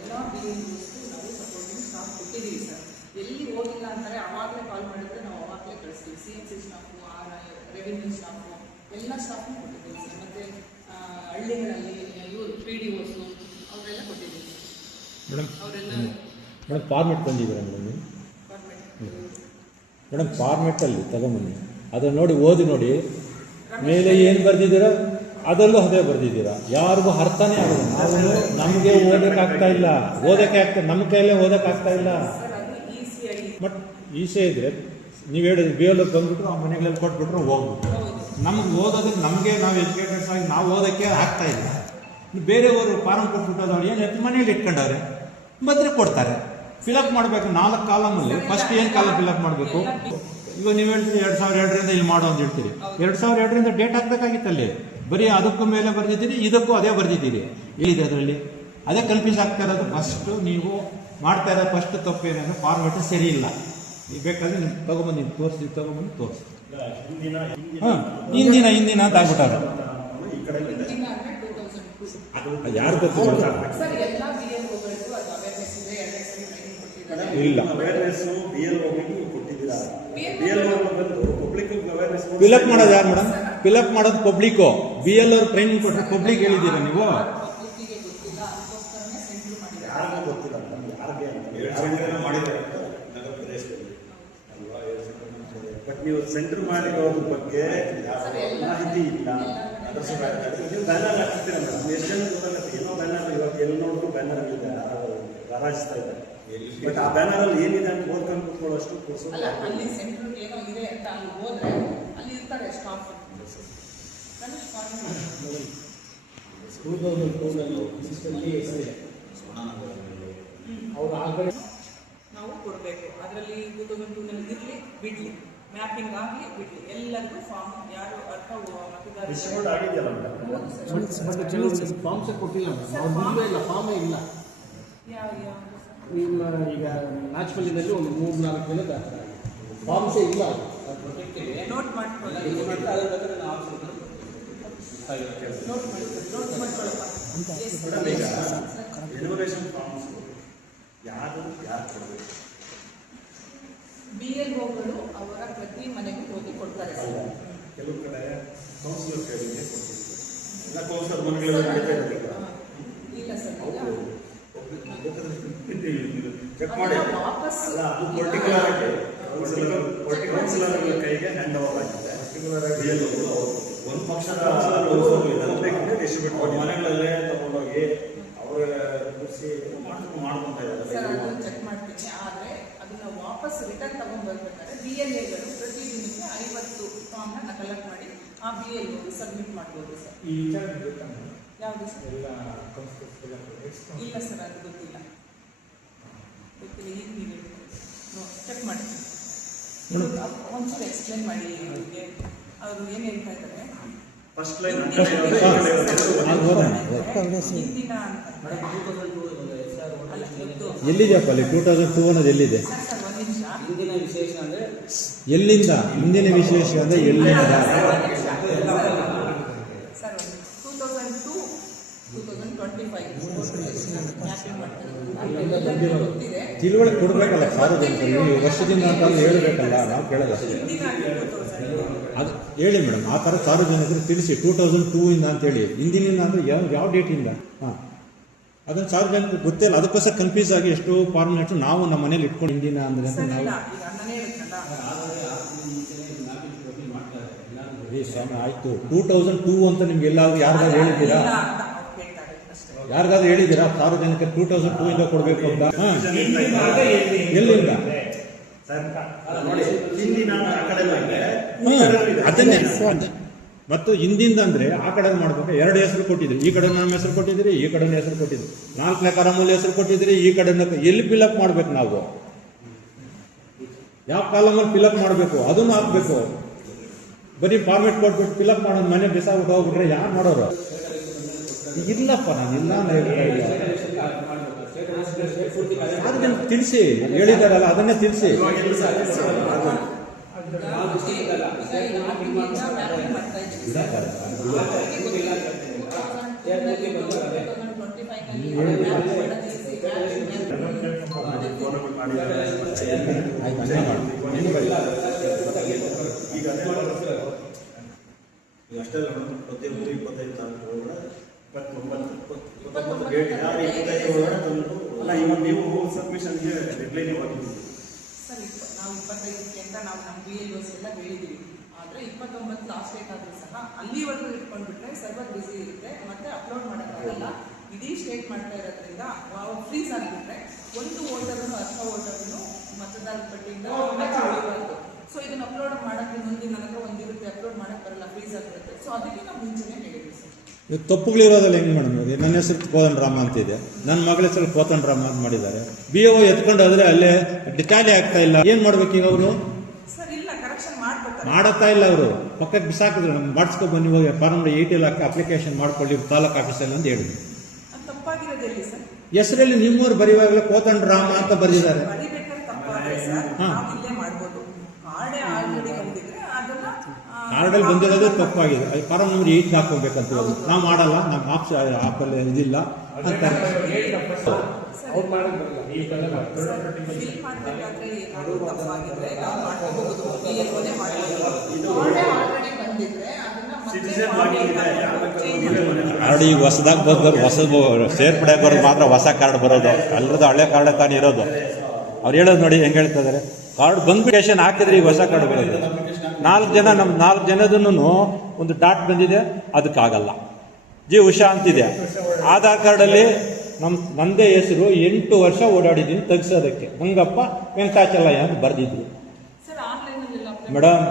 ಎಲ್ಲ ಬಿಲ್ಡಿಂಗ್ಸ್ಗೂ ನಾವು supporting staff ಕೊಟ್ಟಿದ್ದೀವಿ ಸರ್. ಎಲ್ಲಿ ಹೋಗಿಲ್ಲ ಅಂತಾರೆ ಅವಾಗಲೇ ಕಾಲ್ ಮಾಡಿದ್ರೆ ನಾವು ಅವಾಗಲೇ ಕಳಿಸ್ತೀವಿ. CMC ಸ್ಟಾಫು, ರೆವಿನ್ಯೂ ಸ್ಟಾಫು ಎಲ್ಲ ಸ್ಟಾಫ್ನು ಕೊಟ್ಟಿದ್ದೀವಿ ಸರ್. ಮತ್ತು ಹಳ್ಳಿಗಳಲ್ಲಿ ಇವರು PDOs ಅವರೆಲ್ಲ ಕೊಟ್ಟಿದ್ದೀವಿ ಮೇಡಮ್. ಅವರೆಲ್ಲ ಮೇಡಮ್ ಫಾರ್ಮೆಟ್ ತಂದಿದ್ದೀರಾ ಮೇಡಮ್? ಮೇಡಮ್ ಫಾರ್ಮೆಟಲ್ಲಿ ತಗೊಂಬನ್ನಿ, ಅದನ್ನು ನೋಡಿ ಓದಿ ನೋಡಿ, ಮೇಲೆ ಏನು ಬರೆದಿದ್ದೀರಾ ಅದರಲ್ಲೂ ಅದೇ ಬರೆದಿದ್ದೀರಾ. ಯಾರಿಗೂ ಅರ್ಥನೇ ಆಗೋದು. ನಾವು ನಮಗೆ ಓದೋಕ್ಕಾಗ್ತಾ ಇಲ್ಲ, ನಮ್ಮ ಕೈಯಲ್ಲೇ ಓದೋಕ್ಕಾಗ್ತಾ ಇಲ್ಲ. ಬಟ್ ಈಸಿ ಇದ್ದರೆ ನೀವು ಹೇಳಿದ್ರೆ BLO ಬಂದುಬಿಟ್ರು ಆ ಮನೆಗಳಲ್ಲಿ ಕೊಟ್ಬಿಟ್ರು ಹೋಗ್ಬಿಟ್ರು. ನಮ್ಗೆ ಓದೋದಕ್ಕೆ ನಾವು ಎಜುಕೇಟೆಡ್ಸ್ ಆಗಿ ನಾವು ಓದೋಕ್ಕೆ ಆಗ್ತಾ ಇಲ್ಲ. ಬೇರೆಯವರು ಫಾರಮ್ ಕೊಟ್ಬಿಟ್ಟು ಏನು ಎತ್ತು ಮನೇಲಿ ಇಟ್ಕೊಂಡವ್ರೆ ಬದ್ರೆ ಕೊಡ್ತಾರೆ. ಫಿಲಪ್ ಮಾಡಬೇಕು 4 ಕಾಲಮಲ್ಲಿ. ಫಸ್ಟ್ ಏನು ಕಾಲಮ್ ಫಿಲಪ್ ಮಾಡಬೇಕು? ಇವಾಗ ನೀವು ಹೇಳ್ತೀರಿ 2002ರಿಂದ ಇಲ್ಲಿ ಮಾಡೋ ಅಂತ ಹೇಳ್ತೀರಿ. 2002ರಿಂದ ಡೇಟ್ ಹಾಕಬೇಕಾಗಿತ್ತಲ್ಲಿ. ಬರೀ ಅದಕ್ಕೂ ಮೇಲೆ ಬರೆದಿದ್ದೀರಿ, ಇದಕ್ಕೂ ಅದೇ ಬರೆದಿದ್ದೀರಿ. ಏನಿದೆ ಅದರಲ್ಲಿ? ಅದೇ ಕನ್ಫ್ಯೂಸ್ ಆಗ್ತಾ ಇರೋದು. ಫಸ್ಟು ನೀವು ಮಾಡ್ತಾ ಇರೋದು ಫಸ್ಟ್ ತಪ್ಪೇನಂದ್ರೆ ಫಾರ್ಮೆಟ್ ಸರಿ ಇಲ್ಲ. ಈಗ ಬೇಕಾದ್ರೆ ನೀವು ತೊಗೊಂಬಂದು ತೋರಿಸಿ. ಹಾಂ, ಹಿಂದಿನ ಅಂತ ಆಗ್ಬಿಟ್ಟಾರೆ. ಯಾರು ಗೊತ್ತಿಲ್ಲ ಇಲ್ಲ. ಫಿಲಪ್ ಮಾಡೋದು ಯಾರು ಮೇಡಮ್? ಫಿಲಪ್ ಮಾಡೋದು ಪಬ್ಲಿಕ್ಕು. BLO ಟ್ರೈನಿಂಗ್ ಕೊಟ್ಟರೆ ಪಬ್ಲಿಕ್ ಹೇಳಿದ್ದೀರಾ ನೀವು? ಬಟ್ ನೀವು ಸೆಂಟರ್ ಮಾಡಿರೋದ್ರ ಬಗ್ಗೆ ಮಾಹಿತಿ ಇಲ್ಲ. ನೀವು ಬ್ಯಾನರ್ ಹಾಕ್ತೀರ ಮೇಡಮ್, ಎಷ್ಟು ಜನ ಗೊತ್ತಾಗುತ್ತೆ? ಏನೋ ಬ್ಯಾನರ್ ಇವಾಗ ಎಲ್ಲಿ ನೋಡಿದ್ರು ಬ್ಯಾನರ್ ಇದೆ, ರಾರಾಜಿಸ್ತಾ ಇದೆ. ಬಟ್ ಆ ಬ್ಯಾನರ್ ಅಲ್ಲಿ ಏನಿದೆ ಅಂತ ಓದ್ಕೊಂಡು ಕೂತ್ಕೊಳ್ಳೋಷ್ಟು ಅಲ್ಲಿ ಸೆಂಟರ್ ಏನೋ ಇದೆ ಅಂತ ಅಲ್ಲಿ ಹೋದ್ರೆ ಅಲ್ಲಿ ಇರ್ತಾರೆ ಸ್ಟಾಫ್. ನಾವು ಕೊಡಬೇಕು. ಅದರಲ್ಲಿ 2002ನಲ್ಲಿ ಇರಲಿ ಬಿಡ್ಲಿ, ಮ್ಯಾಪಿಂಗ್ ಆಗಲಿ ಬಿಡ್ಲಿ, ಎಲ್ಲರಿಗೂ ಫಾರ್ಮ್ ಯಾರು ಅರ್ಥ ಫಾರ್ಮ್ಸೇ ಕೊಟ್ಟಿಲ್ಲ ಇಲ್ಲ, ಫಾರ್ಮೇ ಇಲ್ಲ. ನಿಮ್ಮ ಈಗ ನ್ಯಾಚುರಲಿನಲ್ಲಿ ಒಂದು 3-4 ದಿನದ ಫಾರ್ಮ್ಸೇ ಇಲ್ಲ. ನೋಟ್ ಮಾಡ್ಕೊಳ್ಳಿ. ಎನ್ಯುಮರೇಷನ್ ಫಾರ್ಮ್ಸ್ ಯಾರು ಕೊಡಬೇಕು? BLOಗಳು ಅವರ ಪ್ರತಿ ಮನೆಗೂ ಹೋಗಿ ಕೊಡ್ತಾರೆ. ಕೆಲವು ಕಡೆ ಕೌನ್ಸಿಲರ್ ಕೈಗೆ ಕೊಡ್ತಿದ್ರು. ಕೌನ್ಸಿಲರ್ ಮನೆಗಳಲ್ಲಿ ಇಲ್ಲ ಸರ್, ಚೆಕ್ ಮಾಡಿ ವಾಪಸ್ ಅದು ಕೌನ್ಸಿಲರ್ ಕೈಗೆ ಹ್ಯಾಂಡ್ ಓವರ್ ಆಗಿದೆ. ಒಂದು ಪಕ್ಷದ ಡಿಸ್ಟ್ರಿಬ್ಯೂಟ್ ಮಾಡಿ ಮನೆಗಳಲ್ಲೇ ತಗೊಂಡೋಗಿ ಅವರ ಕೂರಿಸಿ ಮಾಡ್ಕೊಂತ ಇದ್ದಾರೆ. ಚೆಕ್ ಮಾಡ್ತೀನಿ. ಆದರೆ ಅದನ್ನ ವಾಪಸ್ ರಿಟರ್ನ್ ತಗೊಂಡ್ಬರ್ಬೇಕಾದ್ರೆ BLAಗಳು ಪ್ರತಿ ದಿನಕ್ಕೆ 50 ಫಾರ್ಮ್ನ ಕಲೆಕ್ಟ್ ಮಾಡಿ ಆ BLOಗೆ ಸಬ್ಮಿಟ್ ಮಾಡ್ಬೋದು ಸರ್. ಈ ವಿಚಾರ ಗೊತ್ತಾ? ಯಾವುದು ಸರ್? ಇಲ್ಲ ಸರ್, ಅದು ಗೊತ್ತಿಲ್ಲ. ಈಗ ನೀವು ಚೆಕ್ ಮಾಡಿ ಒಂಚೂರು ಎಕ್ಸ್ಪ್ಲೇನ್ ಮಾಡಿ. ಅವರು ಏನು ಹೇಳ್ತಾ ಇದ್ದಾರೆ? ಫಸ್ಟ್ ಲೈನ್ ಎಲ್ಲಿದೆಯಪ್ಪ ಅಲ್ಲಿ 2002 ಅನ್ನೋದು ಎಲ್ಲಿದೆ? ಹಿಂದಿನ ವಿಶೇಷ ಅಂದರೆ ಎಲ್ಲಿಂದ? ಹಿಂದಿನ ವಿಶೇಷ ಅಂದರೆ ಎಲ್ಲಿಂದ? ಸರ್ 2002-2025 ತಿಳುವಳಿಕೆ ಕೊಡಬೇಕಲ್ಲ ಸಾರ್ವಜನಿಕರು. ವರ್ಷದಿಂದ ಅಂತ ಹೇಳಬೇಕಲ್ಲ, ನಾವು ಕೇಳಲ್ಲ. ಅದು ಹೇಳಿ ಮೇಡಮ್, ಆ ಥರ ಸಾರ್ವಜನಿಕರು ತಿಳಿಸಿ. 2002 ಇಂದ ಅಂತೇಳಿ. ಹಿಂದಿನಿಂದ ಅಂದರೆ ಯಾವ ಡೇಟಿಂದ? ಹಾಂ, ಅದನ್ನು ಸಾರ್ವಜನಿಕರು ಗೊತ್ತಿಲ್ಲ. ಅದಕ್ಕೋಸ್ಕರ ಕನ್ಫ್ಯೂಸ್ ಆಗಿ ಎಷ್ಟೋ ಫಾರ್ಮೆಟ್ ನಾವು ನಮ್ಮ ಮನೇಲಿ ಇಟ್ಕೊಂಡು ಹಿಂದಿನ ಅಂದರೆ ನಾವು ಸ್ವಾಮಿ ಆಯಿತು 2002 ಅಂತ ನಿಮ್ಗೆ ಎಲ್ಲಾದ್ರೂ ಯಾರಿಗಾದ್ರು ಹೇಳಿದ್ದೀರಾ? ಸಾರ್ವಜನಿಕರು 2002 ಇಂದ ಕೊಡಬೇಕು ಅಂತ? ಎಲ್ಲಿಂದ? ಅದನ್ನೇ. ಮತ್ತು ಹಿಂದಿಂದ ಅಂದ್ರೆ ಆ ಕಡೆ ಮಾಡ್ಬೇಕು. 2 ಹೆಸರು ಕೊಟ್ಟಿದ್ರಿ, ಈ ಕಡೆ ನಮ್ಮ ಹೆಸರು ಕೊಟ್ಟಿದ್ದೀರಿ, ಈ ಕಡೆ ಹೆಸರು ಕೊಟ್ಟಿದ್ರಿ. 4ನೇ ಕಾಲಮಲ್ಲಿ ಹೆಸರು ಕೊಟ್ಟಿದ್ದೀರಿ, ಈ ಕಡೆ ಎಲ್ಲಿ ಫಿಲಪ್ ಮಾಡ್ಬೇಕು? ನಾವು ಯಾವ ಕಾಲಮಲ್ಲಿ ಫಿಲಪ್ ಮಾಡಬೇಕು ಅದನ್ನು ಹಾಕ್ಬೇಕು. ಬರೀ ಫಾರ್ಮೆಟ್ ಕೊಟ್ಬಿಟ್ಟು ಫಿಲಪ್ ಮಾಡೋದು ಮನೆ ಬಿಸಾಗ್ಬಿಟ್ಟು ಹೋಗ್ಬಿಟ್ರೆ ಯಾರು ಮಾಡೋರು? ಇಲ್ಲಪ್ಪ, ನಾನು ಇಲ್ಲ ಹೇಳ್ತಾ ಇಲ್ಲ. ಅದನ್ನ ತಿಳಿಸಿ, ಹೇಳಿದಾರಲ್ಲ ಅದನ್ನೇ ತಿಳಿಸಿ. ಆಯ್ತು, ಹಂಗೆ ಮಾಡಿ. ಇನ್ನು ಬರೀ. ಈಗ ಅದೇ ಈಗ ಅಷ್ಟೇ ಪ್ರತಿಯೊಂದು 25 ತಾರೀಕು ಒಳಗಡೆ 29 ಡೇಟ್ ಯಾರು 25 ಒಳಗಡೆ ತಂದು ಅಲ್ಲ ಇವಾಗ ನೀವು ಸಬ್ಮಿಷನ್ಗೆ ಡೆಡ್ಲೈನ್ ಇವಾಗಿದ್ದೀವಿ ಸರ್ ನಾವು 25ಕ್ಕೆ ಅಂತ ನಾವು ನಮ್ಮ BLOs ಎಲ್ಲ ಹೇಳಿದ್ದೀವಿ. ಆದರೆ 29 ಲಾಸ್ಟ್ ಡೇಟ್ ಆದರೂ ಸಹ ಅಲ್ಲಿವರೆಗೂ ಇಟ್ಕೊಂಡ್ಬಿಟ್ರೆ ಸರ್ವರ್ ಬ್ಯುಸಿ ಇರುತ್ತೆ, ಮತ್ತೆ ಅಪ್ಲೋಡ್ ಮಾಡೋಕ್ಕಾಗಲ್ಲ. ಇಡೀ ಸ್ಟೇಟ್ ಮಾಡ್ತಾ ಇರೋದ್ರಿಂದ ಫ್ರೀಸ್ ಆಗಿಬಿಟ್ರೆ ಒಂದು ವೋಟರ್ನು ಅರ್ಧ ವೋಟರ್ನು ಮತದಾರರ ಪಟ್ಟಿಯಿಂದ ಉಳಿಬಾರ್ದು. ಸೊ ಇದನ್ನು ಅಪ್ಲೋಡ್ ಮಾಡೋಕ್ಕೆ ಮುಂದೆ ನನ್ನ ಹತ್ರ ಒಂದಿರುತ್ತೆ, ಅಪ್ಲೋಡ್ ಮಾಡೋಕ್ಕೆ ಬರಲ್ಲ, ಫ್ರೀಸ್ ಆಗಿರುತ್ತೆ. ಸೊ ಅದಕ್ಕೆ ನಾವು ಮುಂಚೆನೇ ಹೇಳಿದ್ವಿ ಸರ್. ಇದು ತಪ್ಪುಗಳಿರೋದಲ್ಲ ಹೆಂಗೆ ಮೇಡಮ್? ಇವಾಗ ನನ್ನ ಹೆಸರು ಕೋದನ್ ರಾಮ ಅಂತಿದೆ, ನನ್ನ ಮಗಳ ಹೆಸರು ಕೋತನ್ ರಾಮ ಅಂತ ಮಾಡಿದ್ದಾರೆ. BO ಎತ್ಕೊಂಡು ಹೋದ್ರೆ ಅಲ್ಲೇ ಡಿಟಾಲಿ ಆಗ್ತಾ ಇಲ್ಲ. ಏನು ಮಾಡ್ಬೇಕೀಗ ಅವರು? ಸರ್ ಇಲ್ಲ, ಕರೆಕ್ಷನ್ ಮಾಡ್ಕೊತಾರೆ. ಮಾಡತ್ತಾ ಇಲ್ಲ ಅವರು, ಪಕ್ಕಕ್ಕೆ ಬಿಸಾಕಿದ್ರು. ನಮ್ಮ ಮಾಡಿಸ್ಕೊ ಬನ್ನಿ ಹೋಗಿ ಫಾರ್ಮ್ 8 ಹಾಕಿ ಅಪ್ಲಿಕೇಶನ್ ಮಾಡ್ಕೊಳ್ಳಿ ತಾಲೂಕು ಆಫೀಸಲ್ಲಿ ಅಂತ ಹೇಳಿದ್ರು. ಅದು ತಪ್ಪಾಗಿರೋದು ಎಲ್ಲಿ ಸರ್? ಹೆಸರಲ್ಲಿ ನಿಮ್ಮೂರು ಬರೆಯುವಾಗಲೇ ಕೋತನ್ ರಾಮ ಅಂತ ಬರೆದಿದ್ದಾರೆ. ಬರಿಬೇಕಾದ್ರೆ ತಪ್ಪಾದ್ರೆ ಸರ್ ನಾವು ಇಲ್ಲೇ ಮಾಡ್ಬೋದು. ಕಾರ್ಡೇ ಆಲ್ರೆಡಿ ಬಂದಿದ್ರೆ ಅದನ್ನ ಕಾರ್ಡಲ್ಲಿ ಬಂದಿರೋದೇ ತಪ್ಪಾಗಿದೆ. ಅದು ಫಾರಂ ನಂಬರ್ 8 ಹಾಕೋಬೇಕಂತ ಹೇಳಿ ನಾವು ಮಾಡಲ್ಲ, ನಮ್ಮ ಆಪಲ್ಲಿ ಇದಿಲ್ಲ ಅಂತಾರೆ. ಅವ್ರು ಮಾಡೋದು ಬರಲ್ಲ. ಫಿಲ್ ಮಾಡಬೇಕಾದ್ರೆ ಏನಾದರೂ ತಪ್ಪಾಗಿದ್ರೆ ನಾವು ಮಾಡ್ಕೋಬಹುದು. BLOನೇ ಮಾಡಬಹುದು. ಕಾರ್ಡೇ ಆಲ್ರೆಡಿ ಬಂದಿದ್ರೆ ಅದನ್ನ ಕಾರ್ಡ್ ಈಗ ಹೊಸದಾಗಿ ಬಂದವ್ರು ಹೊಸದು ಸೇರ್ಪಡೆ ಬರೋದು ಮಾತ್ರ ಹೊಸ ಕಾರ್ಡ್ ಬರೋದು, ಅಲ್ಲರದ್ದು ಹಳೆ ಕಾರ್ಡ್ ತಾನೇ ಇರೋದು. ಅವ್ರು ಹೇಳೋದು ನೋಡಿ ಹೆಂಗೆ ಹೇಳ್ತಾ ಇದ್ದಾರೆ. ಕಾರ್ಡ್ ಬಂದ್ಬಿಟೇಷನ್ ಹಾಕಿದ್ರೆ ಈಗ ಹೊಸ ಕಾರ್ಡ್ ಬರೋದು. 4 ಜನದನ್ನು ಒಂದು ಡಾಟ್ ಬಂದಿದೆ, ಅದಕ್ಕಾಗಲ್ಲ. ಜಿ ಉಷಾ ಅಂತಿದೆ. ಆಧಾರ್ ಕಾರ್ಡಲ್ಲಿ ನಂದೇ ಹೆಸರು 8 ವರ್ಷ ಓಡಾಡಿದ್ದೀನಿ ತೆಗ್ಸೋದಕ್ಕೆ. ಗಂಗಪ್ಪ ವೆಂಕಟಾಚಲಯ್ಯ ಅಂತ ಬರೆದಿದ್ರು. ಸರ್ ಆನ್ಲೈನಲ್ಲಿ ಮೇಡಮ್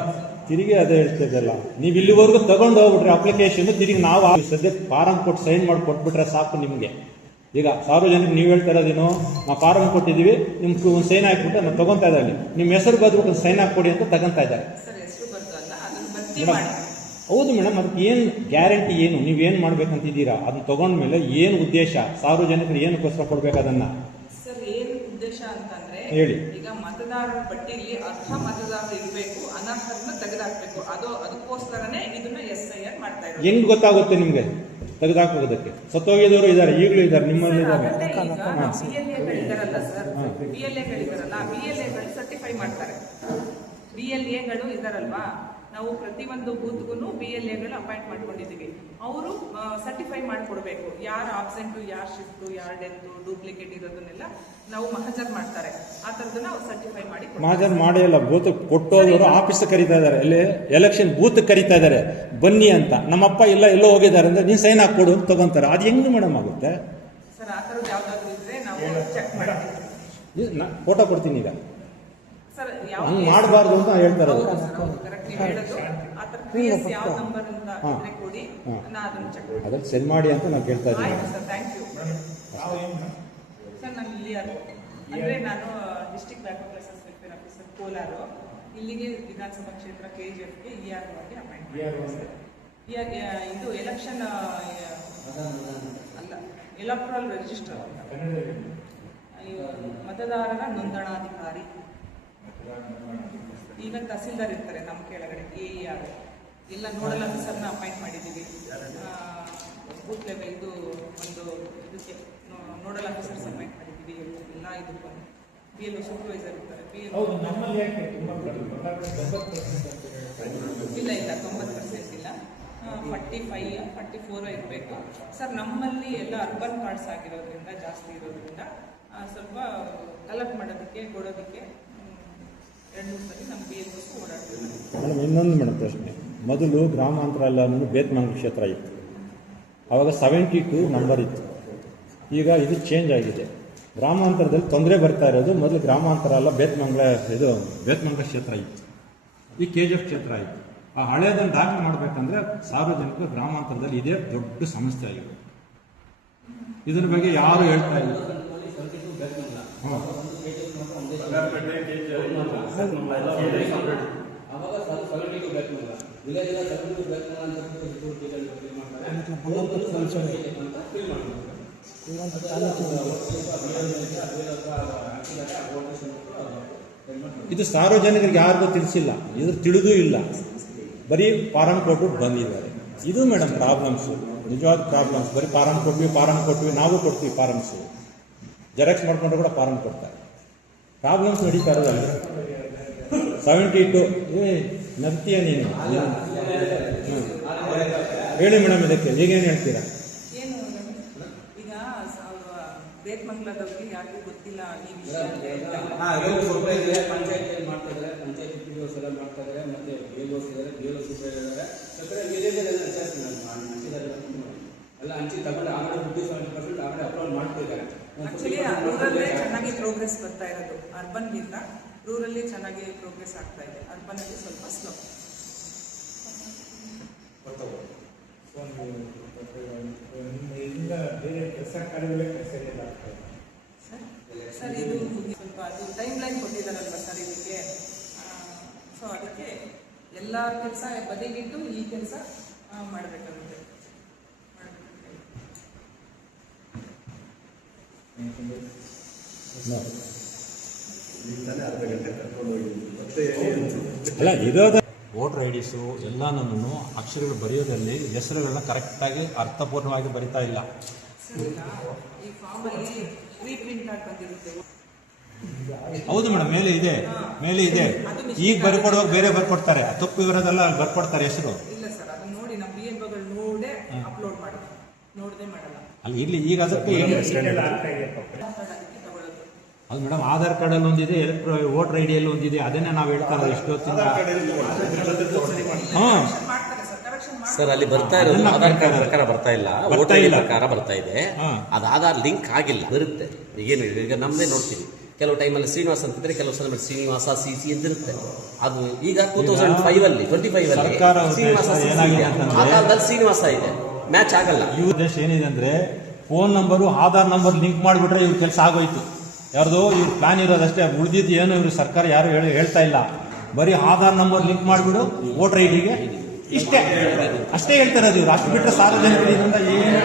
ತಿರುಗಿ ಅದೇ ಹೇಳ್ತಿದ್ದಲ್ಲ, ನೀವು ಇಲ್ಲಿವರೆಗೂ ತಗೊಂಡು ಹೋಗ್ಬಿಟ್ರೆ ಅಪ್ಲಿಕೇಶನ್, ತಿರುಗಿ ನಾವು ಸದ್ಯಕ್ಕೆ ಫಾರಂ ಕೊಟ್ಟು ಸೈನ್ ಮಾಡಿ ಕೊಟ್ಬಿಟ್ರೆ ಸಾಕು ನಿಮಗೆ. ಈಗ ಸಾರ್ವಜನಿಕ ನೀವು ಹೇಳ್ತಾ ಇರೋದೇನು, ನಾವು ಫಾರಂ ಕೊಟ್ಟಿದ್ದೀವಿ, ನಿಮ್ಗೆ ಒಂದು ಸೈನ್ ಹಾಕ್ಬಿಟ್ಟು ನಾವು ತಗೊಂತಾ ಇದ್ದಾರೆ, ನಿಮ್ಮ ಹೆಸರು ಬದ್ಬಿಟ್ಟು ಒಂದು ಸೈನ್ ಹಾಕ್ಕೊಡಿ ಅಂತ ತಗೊಂತಾ ಇದ್ದಾರೆ. ಹೌದು ಮೇಡಮ್, ಅದಕ್ಕೆ ಏನು ಗ್ಯಾರಂಟಿ ಏನು? ನೀವೇನು ಮಾಡ್ಬೇಕಂತಿದ್ದೀರಾ? ಅದನ್ನ ತಗೊಂಡ್ಮೇಲೆ ಏನು ಉದ್ದೇಶ? ಸಾರ್ವಜನಿಕರು ಏನಕ್ಕೋಸ್ಕರ ಕೊಡ್ಬೇಕು ಅದನ್ನ? ಸರ್ ಏನು ಉದ್ದೇಶ ಅಂತಂದ್ರೆ ಹೇಳಿ. ಈಗ ಮತದಾರರ ಪಟ್ಟಿಯಲ್ಲಿ ಅರ್ಧ ಮತದಾರರು ಇರಬೇಕು, ಅನರ್ಹರನ್ನ ತೆಗೆದಾಕ್ಬೇಕು. ಅದಕ್ಕೋಸ್ಕರನೇ ಇದನ್ನ SIR ಮಾಡ್ತಾ ಇರೋದು. ಹೆಂಗ್ ಗೊತ್ತಾಗುತ್ತೆ ನಿಮ್ಗೆ ತೆಗೆದಾಕೋದಕ್ಕೆ? ಸತ್ತೋಗಿದವರು ಇದ್ದಾರೆ, ಈಗಲೂ ಇದ್ದಾರೆ, ನಿಮ್ಮಲ್ಲಿ ಇದ್ದಾರೆ. BLAಗಳಿದಾರಲ್ಲ ಸರ್, BLAಗಳಿದಾರಲ್ಲ, BLAಗಳು ಸರ್ಟಿಫೈ ಮಾಡ್ತಾರೆ. BLAಗಳು ಇದಾರಲ್ವಾ, ನಾವು ಪ್ರತಿಯೊಂದು ಬೂತ್ಗೂ BLAಗಳು ಅಪಾಯಿಂಟ್ ಮಾಡ್ಕೊಂಡಿದ್ದೀವಿ. ಅವರು ಸರ್ಟಿಫೈ ಮಾಡಿಕೊಡ್ಬೇಕು. ಯಾರು ಆಬ್ಸೆಂಟು, ಯಾರು ಶಿಫ್ಟು, ಯಾರು ಡೆತ್ತು, ಡೂಪ್ಲಿಕೇಟ್ ಇರೋದನ್ನೆಲ್ಲ ನಾವು ಮಹಜರ್ ಮಾಡ್ತಾರೆ. ಆ ಥರದನ್ನ ಅವ್ರು ಸರ್ಟಿಫೈ ಮಾಡಿ ಮಹಜರ್ ಮಾಡಿ ಅಲ್ಲ, ಬೂತ್ ಕೊಟ್ಟೋದವರು ಆಫೀಸ್ ಕರೀತಾ ಇದ್ದಾರೆ, ಅಲ್ಲಿ ಎಲೆಕ್ಷನ್ ಬೂತ್ ಕರೀತಾ ಇದ್ದಾರೆ, ಬನ್ನಿ ಅಂತ. ನಮ್ಮಪ್ಪ ಇಲ್ಲ ಎಲ್ಲೋ ಹೋಗಿದ್ದಾರೆ ಅಂದ್ರೆ ನೀನು ಸೈನ್ ಹಾಕೊಡು ಅಂತ ತಗೊಂತಾರೆ. ಅದು ಹೆಂಗ್ ಮೇಡಮ್ ಆಗುತ್ತೆ ಸರ್? ಆ ಥರದ್ದು ಯಾವ್ದಾದ್ರು ಇದ್ರೆ ನಾವು ಚೆಕ್ ಮಾಡ್ತೀವಿ. ಫೋಟೋ ಕೊಡ್ತೀನಿ ಈಗ. ಸರ್ ಹಂಗೆ ಮಾಡಬಾರ್ದು ಅಂತ ಹೇಳ್ತಾರೆ. ಕರೆಕ್ಟ್ ನೀವು ಹೇಳೋದು. ಆ ಥರ PS ಯಾವ ನಂಬರ್ ಅಂತ ಇದ್ರೆ ಕೊಡಿ, ನಾ ಅದನ್ನು ಚೆಕ್ ಮಾಡ್ತೀನಿ. ಅದಕ್ಕೆ ಸೆಂಡ್ ಮಾಡಿ ಅಂತ ನಾವು ಕೇಳ್ತಾ ಇದ್ದೀವಿ. ಆಯ್ತು ಸರ್, ಥ್ಯಾಂಕ್ ಯು. ಸರ್ ನಾನು ಇಲ್ಲಿ ಅಂದರೆ ನಾನು ಡಿಸ್ಟ್ರಿಕ್ಟ್ ಬ್ಯಾಕಪ್ ಲೈಸೆನ್ಸ್ ವೆಲ್ಫೇರ್ ಆಫೀಸರ್ ಕೋಲಾರ. ಇಲ್ಲಿಗೆ ವಿಧಾನಸಭಾ ಕ್ಷೇತ್ರ KGFಗೆ ERO ಆಗಿ ಅಪಾಯಿಂಟ್ ಮಾಡಿದ್ದಾರೆ. ಇದು ಎಲೆಕ್ಷನ್ ಅಲ್ಲ, ಎಲೆಕ್ಟ್ರಲ್ ರಿಜಿಸ್ಟರ್ ಮತದಾರರ ನೋಂದಣಾಧಿಕಾರಿ. ಈಗ ತಹಸೀಲ್ದಾರ್ ಇರ್ತಾರೆ ನಮ್ಮ ಕೆಳಗಡೆ, AER ಎಲ್ಲ ನೋಡಲ್ ಆಫೀಸರ್ನ ಅಪಾಯಿಂಟ್ ಮಾಡಿದ್ದೀವಿ. ಬೂತ್ ಲೆವೆಲ್ ಇದು ಒಂದು ಇದಕ್ಕೆ ನೋಡಲ್ ಆಫೀಸರ್ಸ್ ಅಪಾಯಿಂಟ್ ಮಾಡಿದ್ದೀವಿ. ಎಲ್ಲ ಇದಕ್ಕೆ BLO ಸೂಪರ್ವೈಸರ್ ಇರ್ತಾರೆ. ಇಲ್ಲ 90% ಇಲ್ಲ, 45 44 ಇರಬೇಕು ಸರ್. ನಮ್ಮಲ್ಲಿ ಎಲ್ಲ ಅರ್ಬನ್ ಕಾರ್ಡ್ಸ್ ಆಗಿರೋದ್ರಿಂದ, ಜಾಸ್ತಿ ಇರೋದ್ರಿಂದ ಸ್ವಲ್ಪ ಕಲೆಕ್ಟ್ ಮಾಡೋದಕ್ಕೆ ಕೊಡೋದಕ್ಕೆ 2-3 ಸರಿ ನಮ್ಮ BLOs ಓಡಾಡ್ತೀವಿ. ಮೇಡಮ್ ಇನ್ನೊಂದು ಮೇಡಮ್ ಪ್ರಶ್ನೆ. ಮೊದಲು ಗ್ರಾಮಾಂತರ ಎಲ್ಲ ಬೇತ್ಮಂಗ್ಲ ಕ್ಷೇತ್ರ ಇತ್ತು, ಆವಾಗ 72 ನಂಬರ್ ಇತ್ತು. ಈಗ ಇದು ಚೇಂಜ್ ಆಗಿದೆ. ಗ್ರಾಮಾಂತರದಲ್ಲಿ ತೊಂದರೆ ಬರ್ತಾ ಇರೋದು, ಮೊದಲು ಗ್ರಾಮಾಂತರ ಎಲ್ಲ ಬೇತ್ಮಂಗ್ಲ ಕ್ಷೇತ್ರ ಇತ್ತು, ಈ KGF ಕ್ಷೇತ್ರ ಇತ್ತು. ಆ ಹಳೆಯದನ್ನು ದಾಖಲೆ ಮಾಡಬೇಕಂದ್ರೆ ಸಾರ್ವಜನಿಕರು ಗ್ರಾಮಾಂತರದಲ್ಲಿ ಇದೇ ದೊಡ್ಡ ಸಮಸ್ಯೆ ಆಗಿದೆ. ಇದ್ರ ಬಗ್ಗೆ ಯಾರು ಹೇಳ್ತಾ ಇಲ್ಲ. ಇದು ಸಾರ್ವಜನಿಕರಿಗೆ ಯಾರಿಗೂ ತಿಳಿಸಿಲ್ಲ, ಇದು ತಿಳಿದೂ ಇಲ್ಲ, ಬರೀ ಫಾರಂ ಕೊಟ್ಬಿಟ್ಟು ಬಂದಿದ್ದಾರೆ. ಇದು ಮೇಡಮ್ ಪ್ರಾಬ್ಲಮ್ಸು, ನಿಜವಾದ ಪ್ರಾಬ್ಲಮ್ಸ್. ಬರೀ ಫಾರಂ ಕೊಟ್ವಿ ನಾವು ಕೊಡ್ತೀವಿ ಫಾರಮ್ಸು, ಜೆರಾಕ್ಸ್ ಮಾಡ್ಕೊಂಡ್ರೆ ಕೂಡ ಫಾರಂ ಕೊಡ್ತಾರೆ. ಪ್ರಾಬ್ಲಮ್ಸ್ ನಡೀತಾ ಇರೋದಲ್ಲ 72 ನಗ್ತೀಯ ನೀನು ಹೇಳಿ ಮೇಡಮ್ ಇದಕ್ಕೆ ಈಗೇನು ಹೇಳ್ತೀರಾ? ಏನು ಈಗ ಬೇತ್ಮಂಗ್ಲದವ್ರಿಗೆ ಯಾರಿಗೂ ಗೊತ್ತಿಲ್ಲ ಈ ವಿಷಯ ಅಂತ ಹೇಳ್ತಾರೆ. ಪಂಚಾಯತ್ ಮಾಡ್ತಾ ಇದ್ದಾರೆ, ಪಂಚಾಯತ್ POs ಎಲ್ಲ ಮಾಡ್ತಾ ಇದ್ದಾರೆ, ಮತ್ತೆ BLOs ಇದ್ದಾರೆ, BLO ಸೂಪರ್ವೈಸರ್ ಎಲ್ಲ ಹಂಚಿ ತಗೊಂಡು ಆಮೇಲೆ 50-70% ಆಮೇಲೆ ಅಪ್ಲೋಡ್ ಮಾಡ್ತಿದ್ದಾರೆ. ಆಕ್ಚುಲಿ ರೂರಲ್ಲೇ ಚೆನ್ನಾಗಿ ಪ್ರೋಗ್ರೆಸ್ ಬರ್ತಾ ಇರೋದು, ಅರ್ಬನ್ಗಿಂತ ರೂರಲ್ಲಿ ಚೆನ್ನಾಗಿ ಪ್ರೋಗ್ರೆಸ್ ಆಗ್ತಾ ಇದೆ. ಅರ್ಬನ್ ಅಲ್ಲಿ ಸ್ವಲ್ಪ ಸ್ಲೋ. ಸರ್ ಇದು ಸ್ವಲ್ಪ ಅದು ಟೈಮ್ ಲೈನ್ ಕೊಟ್ಟಿದ್ದಾರಲ್ವ ಸರ್ ಇದಕ್ಕೆ, ಸೊ ಅದಕ್ಕೆ ಎಲ್ಲ ಕೆಲಸ ಬದಿಗಿಟ್ಟು ಈ ಕೆಲಸ ಮಾಡಬೇಕಾಗುತ್ತೆ. ಈಗ ತಾನೇ ಅರ್ಧ ಗಂಟೆ ಕರ್ಕೊಂಡು ಹೋಗಿದ್ವಿ. ಮತ್ತೆ ಅಲ್ಲ ಇರೋದ ವೋಟರ್ ಐಡಿಸು ಎಲ್ಲನೂ ಅಕ್ಷರಗಳು ಬರೆಯೋದ್ರಲ್ಲಿ ಹೆಸರುಗಳನ್ನ ಕರೆಕ್ಟಾಗಿ ಅರ್ಥಪೂರ್ಣವಾಗಿ ಬರಿತಾ ಇಲ್ಲ. ಈ ಫಾರ್ಮ್ ಅಲ್ಲಿ ರೀಪ್ರಿಂಟ್ ಆಗಿ ಬಂದಿರುತ್ತೆ. ಹೌದು ಮೇಡಮ್, ಮೇಲೆ ಇದೆ ಈಗ ಬರ್ಕೊಡುವಾಗ ಬೇರೆ ಬರ್ಕೊಡ್ತಾರೆ, ತಪ್ಪು ಇರೋದೆಲ್ಲ ಅಲ್ಲಿ ಬರ್ಕೊಡ್ತಾರೆ ಹೆಸರು. ಇಲ್ಲ ಸರ್, ಅದನ್ನ ನೋಡಿ ನಮ್ಮ BLOಗಳು ನೋಡೇ ಅಪ್ಲೋಡ್ ಮಾಡೋದು, ನೋಡದೆ ಮಾಡಲ್ಲ. ಅಲ್ಲಿ ಇಲ್ಲಿ ಈಗ ಅದಕ್ಕೆ ಅದಕ್ಕೆ ತಗೊಳ್ಳೋದು. ಅದು ಮೇಡಮ್ ಆಧಾರ್ ಕಾರ್ಡಲ್ಲಿ ಒಂದಿದೆ, ವೋಟರ್ ಐಡಿಯಲ್ಲಿ ಒಂದಿದೆ, ಅದನ್ನೇ ನಾವು ಹೇಳ್ತಾ ಇರೋದು ಇಷ್ಟೊತ್ತಿಂದ. ಹಾಂ ಮಾಡ್ತಾರೆ ಸರ್, ಕರೆಕ್ಷನ್ ಮಾಡಿ. ಸರ್ ಅಲ್ಲಿ ಬರ್ತಾ ಇರೋದು ಆಧಾರ್ ಕಾರ್ಡ್ ಪ್ರಕಾರ ಬರ್ತಾ ಇಲ್ಲ, ವೋಟರ್ ಐಡಿ ಪ್ರಕಾರ ಬರ್ತಾ ಇದೆ. ಅದು ಆಧಾರ್ ಲಿಂಕ್ ಆಗಿಲ್ಲ, ಬರುತ್ತೆ. ಈಗೇನು ಈಗ ನಮ್ಮದೇ ನೋಡ್ತೀವಿ, ಕೆಲವು ಟೈಮಲ್ಲಿ ಶ್ರೀನಿವಾಸ್ ಅಂತಿದ್ರೆ, ಕೆಲವು ಸಲ ಶ್ರೀನಿವಾಸ CC ಅಂತಿರುತ್ತೆ. ಅದು ಈಗ 2025 ಅಲ್ಲಿ ಸರ್ಕಾರ ಶ್ರೀನಿವಾಸ ಏನಾಗಿದೆ ಅಂತಂದ್ರೆ, ಆ ಕಾಲದಲ್ಲಿ ಶ್ರೀನಿವಾಸ ಇದೆ, ಮ್ಯಾಚ್ ಆಗಲ್ಲ. ಈ ಉದ್ದೇಶ ಏನಿದೆ ಅಂದ್ರೆ phone number Aadhaar number link ಮಾಡಿಬಿಟ್ರೆ ಇವ್ರ ಕೆಲಸ ಆಗೋಯ್ತು. ಯಾರ್ದು ಇವ್ರ ಪ್ಲಾನ್ ಇರೋದಷ್ಟೇ, ಉಳಿದಿದ್ದು ಏನು ಇವರು ಸರ್ಕಾರ ಯಾರು ಹೇಳ್ತಾ ಇಲ್ಲ. ಬರೀ ಆಧಾರ್ ನಂಬರ್ ಲಿಂಕ್ ಮಾಡಿಬಿಡು ವೋಟರ್ ಐಡಿಗೆ, ಅಷ್ಟೇ ಹೇಳ್ತಾ ಇರೋದು ಇವ್ರು. ಅಷ್ಟು ಬಿಟ್ಟರೆ ಸಾರ್ವಜನಿಕರಿಂದ ಏನು